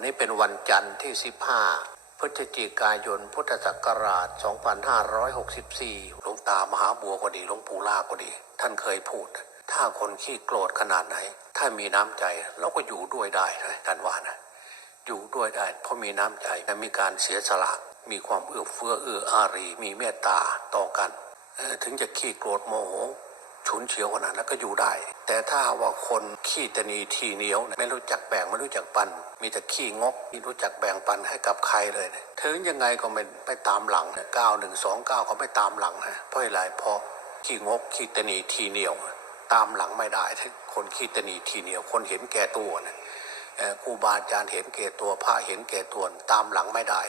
วันนี้เป็นวันจันทร์ที่ 15 พฤศจิกายน พุทธศักราช 2564 หลวงตามหาบัวก็ดี หลวงปู่ล่าก็ดี ท่านเคยพูด ถ้าคนขี้โกรธขนาดไหน ถ้ามีน้ำใจเราก็อยู่ด้วยได้นะท่านว่านะ อยู่ด้วยได้ เพราะมีน้ำใจและมีการเสียสละ มีความเอื้อเฟื้อเอื้ออารี มีเมตตาต่อกัน ถึงจะขี้โกรธโมโหฉุนเฉียวขนาดนั้นก็อยู่ได้ แต่ถ้าว่าคน ขี้ตะนีทีเหนียว ไม่รู้จักแบ่งไม่รู้จักปัน มีแต่ขี้งกไม่รู้จักแบ่งปันให้กับใครเลยเนี่ยถึงยังไงก็ไม่ไปตามหลังเก้าหนึ่งสองเก้าเขาไม่ตามหลังนะเพราะอะไรเพราะขี้งกขี้ตะนีทีเหนียว ตามหลังไม่ได้ถ้าคนขี้ตะนีทีเหนียว คนเห็นแก่ตัวนี่ยเอ่อครูบาอาจารย์เห็นแก่ตัวพระเห็นแก่ตัวตามหลังไม่ได้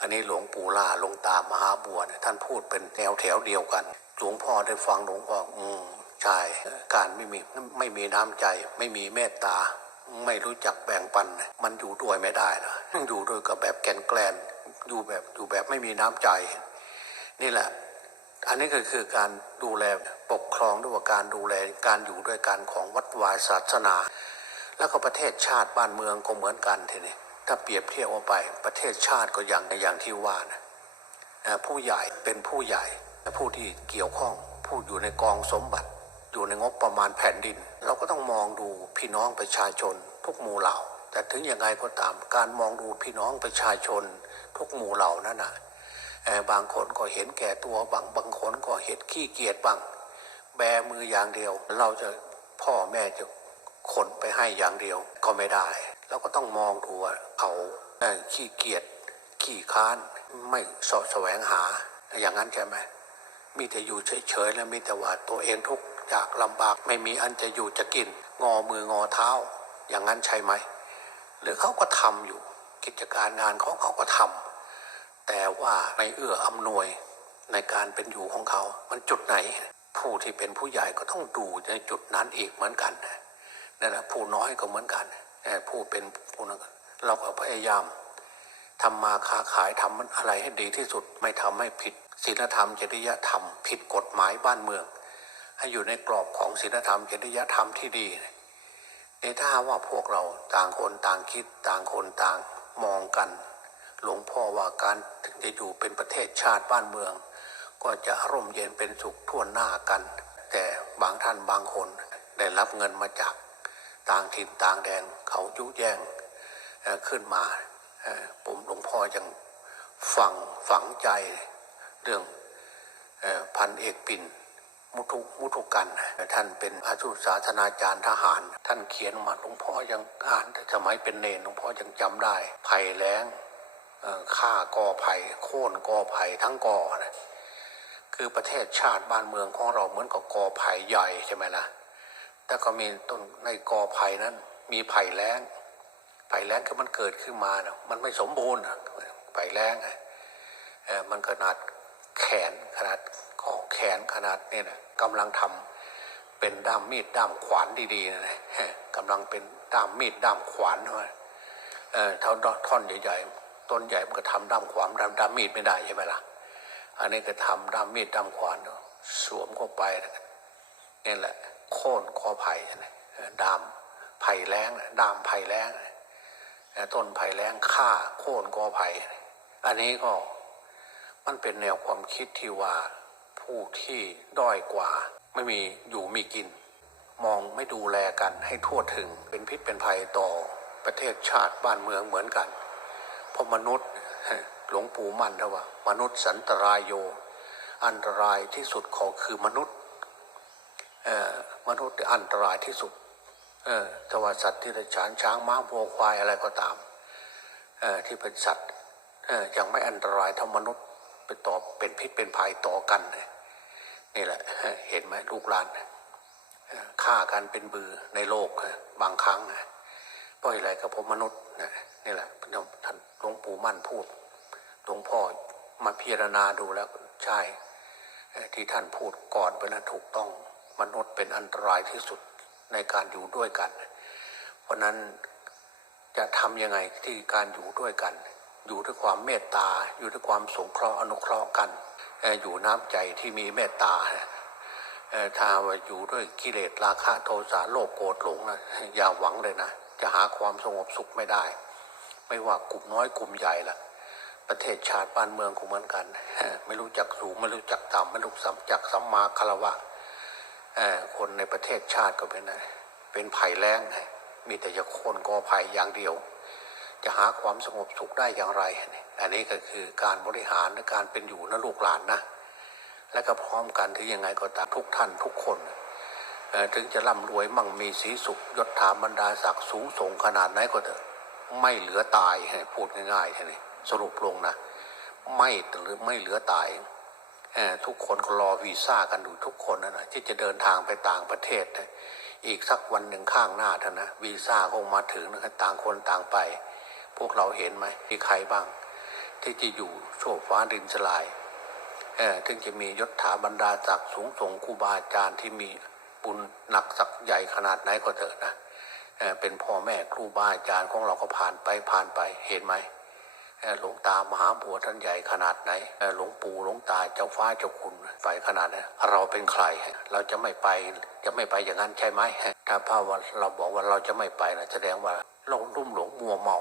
อันนี้หลวงปู่ล่าหลวงตามหาบัวเนี่ยท่านพูดเป็นแนวแถวเดียวกัน หลวงพ่อได้ฟังหลวงพ่ออืม ใช่การไม่มีไม่มีน้ำใจ ไม่มีเมตตา ไม่รู้จักแบ่งปัน มันอยู่ด้วยไม่ได้นะอยู่ด้วยกับแบบแกนแกลนอยู่แบบอยู่แบบไม่มีน้ำใจ นี่แหละ อันนี้ก็คือการดูแลปกครองด้วยว่าการดูแลการอยู่ด้วยกันของวัดวายศาสนา แล้วก็ประเทศชาติบ้านเมืองก็เหมือนกันทีนี้ถ้าเปรียบเทียบออกไปประเทศชาติก็อย่างอย่างที่ว่านะผู้ใหญ่เป็นผู้ใหญ่ผู้ที่เกี่ยวข้องผู้อยู่ในกองสมบัติ อยู่ในงบประมาณแผ่นดิน เราก็ต้องมองดูพี่น้องประชาชน ทุกหมู่เหล่า แต่ถึงยังไงก็ตาม การมองดูพี่น้องประชาชน ทุกหมู่เหล่านั้นนะบางคนก็เห็นแก่ตัวบางบางคนก็เห็นขี้เกียจบางแบมืออย่างเดียว เราจะพ่อแม่จะขนไปให้อย่างเดียวก็ไม่ได้เราก็ต้องมองดูว่าเขาขี้เกียจขี้ค้านไม่สแสวงหาอย่างนั้นใช่ไหมมีแต่อยู่เฉยๆแล้วมีแต่ว่าตัวเองทุกข์ ยากลำบากไม่มีอันจะอยู่จะกิน งอมืองอเท้า อย่างนั้นใช่ไหม หรือเขาก็ทำอยู่ กิจการงานของเขาก็ทำแต่ว่าไม่เอื้ออำนวยในการเป็นอยู่ของเขา มันจุดไหน ผู้ที่เป็นผู้ใหญ่ก็ต้องดูในจุดนั้นอีกเหมือนกันนะนั่นแหละผู้น้อยก็เหมือนกันผู้เป็นผู้นั้นเราก็พยายามทำมาค้าขายทำมันอะไรให้ดีที่สุดไม่ทำให้ผิดศีลธรรมจริยธรรม ผิดกฎหมายบ้านเมือง ให้อยู่ในกรอบของศีลธรรมจริยธรรมที่ดีในถ้าว่าพวกเราต่างคนต่างคิดต่างคนต่างมองกัน หลวงพ่อว่าการถึงจะอยู่เป็นประเทศชาติบ้านเมือง ก็จะร่มเย็นเป็นสุขทั่วหน้ากัน แต่บางท่านบางคนได้รับเงินมาจากต่างถิ่นต่างแดนเขายุแย่งขึ้นมาเอ่อผมหลวงพ่อยังฝังฝังใจเรื่องพันเอกปิ่น มุทุมุทุกัน ท่านเป็นอาชุศาสนาจารย์ทหาร ท่านเขียนมาหลวงพ่อยังอ่านแต่สมัยเป็นเนนหลวงพ่อยังจำได้ไผ่แล้งเอ่อฆ่ากอไผ่โค่นกอไผ่ทั้งกอนะคือประเทศชาติบ้านเมืองของเราเหมือนกับกอไผ่ใหญ่ใช่ไหมล่ะแต่ก็มีต้นในกอไผ่นั้น มีไผ่แล้งไผ่แล้งคือมันเกิดขึ้นมาเนะมันไม่สมบูรณ์ไผ่แล้งอะเอ่อมันขนาดแขนขนาด แขนขนาดนี่นะกำลังทำเป็นด้ามมีดด้ามขวานดีๆนะกำลังเป็นด้ามมีดด้ามขวานเท่านั้นเออท่าท่อนใหญ่ๆต้นใหญ่มันก็ทำด้ามขวานด้ามด้ามมีดไม่ได้ใช่ไหมล่ะ อันนี้ก็ทำด้ามมีดด้ามขวานสวมเข้าไปนะนี่แหละ โค่นคอไผ่นะด้ามไผ่แรงนะด้ามไผ่แรงต้นไผ่แรงฆ่าโค่นกอไผ่อันนี้ก็มันเป็นแนวความคิดที่ว่า ผู้ที่ด้อยกว่า ไม่มีอยู่มีกิน มองไม่ดูแลกันให้ทั่วถึงเป็นพิษเป็นภัยต่อประเทศชาติบ้านเมืองเหมือนกัน เพราะมนุษย์หลวงปู่มั่นนะว่า มนุษย์สันตรายโย อันตรายที่สุดของคือมนุษย์มนุษย์อันตรายที่สุดเออแตว่าสัตว์ที่ไรฉานช้างม้าวัวควายอะไรก็ตามเออที่เป็นสัตว์เออยังไม่อันตรายเท่ามนุษย์เป็นต่อเป็นพิษเป็นภัยต่อกันเนี่ย นี่แหละ เห็นไหมลูกหลานฆ่ากันเป็นบือในโลกบางครั้งเพราะอะไรกับพวกมนุษย์นี่แหละท่านหลวงปู่มั่นพูดหลวงพ่อมาพิจารณาดูแล้วใช่ที่ท่านพูดก่อนไปนั้นถูกต้องมนุษย์เป็นอันตรายที่สุดในการอยู่ด้วยกัน เพราะนั้นจะทำยังไงที่การอยู่ด้วยกัน อยู่ด้วยความเมตตาอยู่ด้วยความสงเคราะห์อนุเคราะห์กัน อยู่น้ำใจที่มีเมตตาถ้าว่าอยู่ด้วยกิเลสราคะโทสะโลภโกรธหลงนะอย่าหวังเลยนะ จะหาความสงบสุขไม่ได้ ไม่ว่ากลุ่มน้อยกลุ่มใหญ่ละประเทศชาติบ้านเมืองก็เหมือนกัน ไม่รู้จักสูงไม่รู้จักต่ำไม่รู้จักสัมมาคารวะคนในประเทศชาติก็เป็นอะไรเป็นภัยแล้งไงมีแต่จะโคนกอภัยอย่างเดียว จะหาความสงบสุขได้อย่างไร อันนี้ก็คือการบริหารและการเป็นอยู่นะลูกหลานนะ และก็พร้อมกันที่ยังไงก็ตามทุกท่านทุกคน ถึงจะร่ำรวยมั่งมีสีสุขยศถาบรรดาศักดิ์สูงส่งขนาดไหนก็เถอะไม่เหลือตายพูดง่ายๆนี้สรุปลงนะ ไม่หรือไม่เหลือตายทุกคนก็รอวีซ่ากันอยู่ทุกคนนะนะที่จะเดินทางไปต่างประเทศนะอีกสักวันหนึ่งข้างหน้าเท่านะวีซ่าคงมาถึงนะต่างคนต่างไป พวกเราเห็นไหมมีใครบ้าง ที่จะอยู่โชคฟ้าดินสลายเออถึงจะมียศถาบรรดาศักดิ์สูงส่งครูบาอาจารย์ที่มีบุญหนักสักใหญ่ขนาดไหนก็เถอะนะเออเป็นพ่อแม่ครูบาอาจารย์ของเราก็ผ่านไปผ่านไปเห็นไหมหลวงตามหาบัวท่านใหญ่ขนาดไหนหลวงปู่หลวงตาเจ้าฟ้าเจ้าคุณไฟขนาดไหนเราเป็นใคร เราจะไม่ไปจะไม่ไปอย่างนั้นใช่ไหมถ้าพาว่าเราบอกว่าเราจะไม่ไปนะแสดงว่าเราลุ่มหลงมัวเมา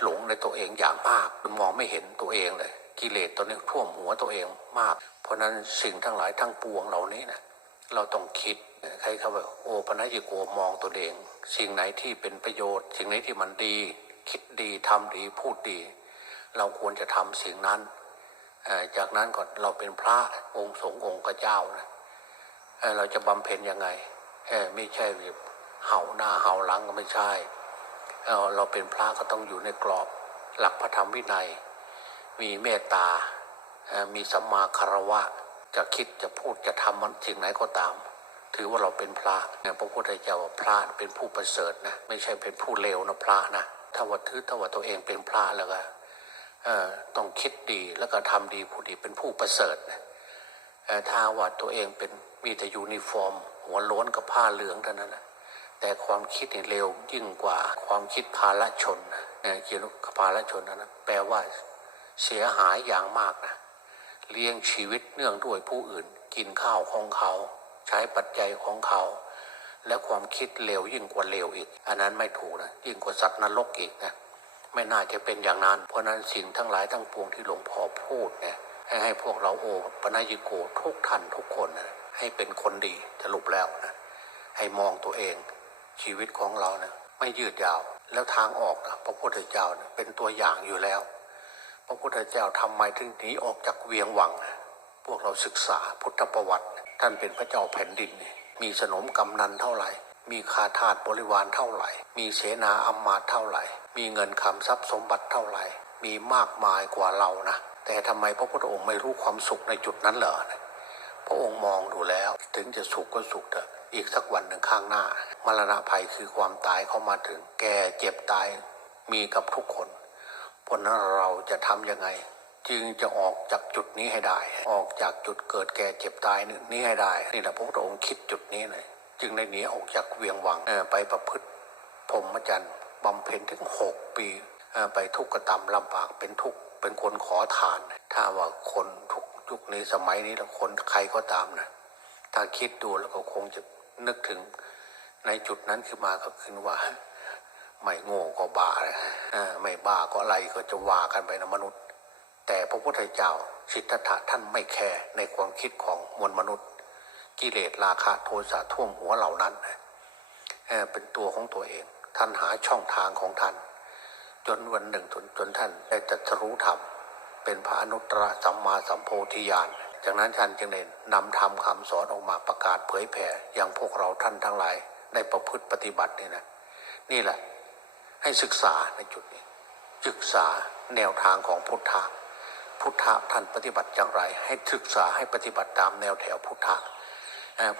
หลงในตัวเองอย่างมากมองไม่เห็นตัวเองเลย กิเลสตัวนี้ท่วมหัวตัวเองมาก เพราะฉะนั้นสิ่งทั้งหลายทั้งปวงเหล่านี้นะเราต้องคิดใครเขาแบบโอปนัญิโกมองตัวเอง สิ่งไหนที่เป็นประโยชน์ สิ่งไหนที่มันดี คิดดีทำดีพูดดี เราควรจะทำสิ่งนั้น จากนั้นก่อนเราเป็นพระองค์สงฆ์องค์เจ้านะเราจะบำเพ็ญยังไงไม่ใช่แบบเห่าหน้าเห่าหลังก็ไม่ใช่ เเราเป็นพระก็ต้องอยู่ในกรอบหลักพระธรรมวินัย มีเมตตา มีสัมมาคารวะ จะคิดจะพูดจะทำมันสิ่งไหนก็ตาม ถือว่าเราเป็นพระเนี่ยพระพุทธเจ้าว่าพระเป็นผู้ประเสริฐนะไม่ใช่เป็นผู้เลวนะพระนะถ้าว่าถือถ้าว่าตัวเองเป็นพระแล้วก็ต้องคิดดีแล้วก็ทำดีผู้ดีเป็นผู้ประเสริฐถ้าว่าตัวเองเป็นมีแต่ยูนิฟอร์ม หัวล้นกับผ้าเหลืองเท่านั้นนะ แต่ความคิดนี่เร็วยิ่งกว่าความคิดภาละชนเนี่ยเขียนว่าภาละชนนะนะแปลว่าเสียหายอย่างมากนะเลี้ยงชีวิตเนื่องด้วยผู้อื่น กินข้าวของเขา ใช้ปัจจัยของเขา และความคิดเร็วยิ่งกว่าเร็วอีก อันนั้นไม่ถูกนะยิ่งกว่าสัตว์นรกอีกนะไม่น่าจะเป็นอย่างนั้น เพราะนั้นสิ่งทั้งหลายทั้งปวงที่หลวงพ่อพูดเนี่ยให้ให้พวกเราโอปนญิโกทุกท่านทุกคนนะให้เป็นคนดีสรุปแล้วนะให้มองตัวเอง ชีวิตของเราเนะไม่ยืดยาวแล้วทางออกนะพระพุทธเจ้านะเป็นตัวอย่างอยู่แล้ว พระพุทธเจ้าทำไมถึงหนีออกจากเวียงวังนะพวกเราศึกษาพุทธประวัติ ท่านเป็นพระเจ้าแผ่นดิน มีสนมกำนันเท่าไหร่ มีคาทาบริวารเท่าไหร่ มีเสนาอำมาตเท่าไหร่ มีเงินคำทรัพย์สมบัติเท่าไหร่ มีมากมายกว่าเรานะแต่ทำไมพระพุทธองค์ไม่รู้ความสุขในจุดนั้นเหรอพระองค์มองดูแล้ว ถึงจะสุขก็สุขเถอะ อีกสักวันหนึ่งข้างหน้า มรณะภัยคือความตายเข้ามาถึง แก่เจ็บตายมีกับทุกคนเพราะนั้นเราจะทำยังไง จึงจะออกจากจุดนี้ให้ได้ ออกจากจุดเกิดแก่เจ็บตายนี้ให้ได้ นี่แหละพระพุทธองค์คิดจุดนี้เลยจึงได้หนีออกจากเวียงวังไปประพฤติพรหมจรรย์บำเพ็ญถึงหกปีไปทุกข์กระตำลำบากเป็นทุกข์เป็นคนขอทาน ถ้าว่าคนทุกยุคนี้สมัยนี้แล้วคนใครก็ตามนะถ้าคิดดูแล้วก็คงจะ นึกถึงในจุดนั้นขึ้นมาก็คือว่าไม่โง่ก็บ้าเลยไม่บ้าก็อะไรก็จะว่ากันไปนะมนุษย์ แต่พระพุทธเจ้าสิทธัตถะท่านไม่แคร์ในความคิดของมวลมนุษย์ กิเลสราคะโทสะท่วมหัวเหล่านั้นเออเป็นตัวของตัวเอง ท่านหาช่องทางของท่าน จนวันหนึ่งจนจนท่านได้ตรัสรู้ธรรมเป็นพระอนุตตรสัมมาสัมโพธิญาณ จากนั้นท่านจึงได้นำธรรมคำสอนออกมาประกาศเผยแผ่อย่างพวกเราท่านทั้งหลายได้ประพฤติปฏิบัตินี่นะนี่แหละให้ศึกษาในจุดนี้ ศึกษาแนวทางของพุทธะพุทธะท่านปฏิบัติอย่างไร ให้ศึกษาให้ปฏิบัติตามแนวแถวพุทธะ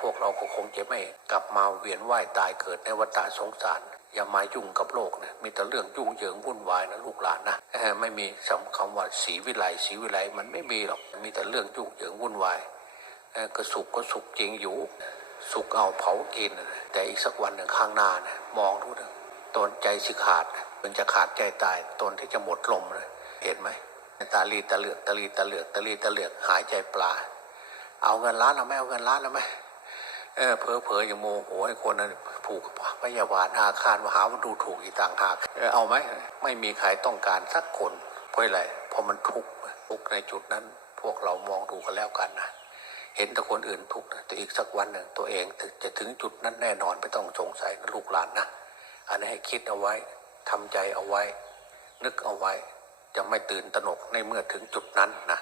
พวกเราก็คงจะไม่กลับมาเวียนว่ายตายเกิดในวัฏสงสาร อย่ามายุ่งกับโลกนะมีแต่เรื่องยุ่งเหยิงวุ่นวายนะลูกหลานนะไม่มีสำคำว่าสีวิไลสีวิไลมันไม่มีหรอกมีแต่เรื่องยุ่งเหยิงวุ่นวายก็สุขก็สุขจริงอยู่ สุขเอาเผากิน แต่อีกสักวันหนึ่งข้างหน้านะมองดูนะตนใจสิขาด มันจะขาดใจตายตนที่จะหมดลมนะเห็นไหมตาลีตาเหลือกตาลีตาเหลือกตาลีตาเหลือกหายใจปลา เอาเงินล้านเอาไหมเอาเงินล้านเอาไหมเออเพอเพออย่างโมโหไอ้คนนั้น ผูกพยาบาทอาฆาตมหาว่าดูถูกอีกต่างหากเอาไหมไม่มีใครต้องการสักคนเพราะอะไรเพราะมันทุกข์ทุกข์ในจุดนั้น พวกเรามองดูกันแล้วกันนะเห็นแต่คนอื่นทุกข์แต่อีกสักวันหนึ่งตัวเองจะถึงจุดนั้นแน่นอนไม่ต้องสงสัยนะลูกหลานนะอันนี้ให้คิดเอาไว้ทำใจเอาไว้ นึกเอาไว้จะไม่ตื่นตระหนกในเมื่อถึงจุดนั้นนะ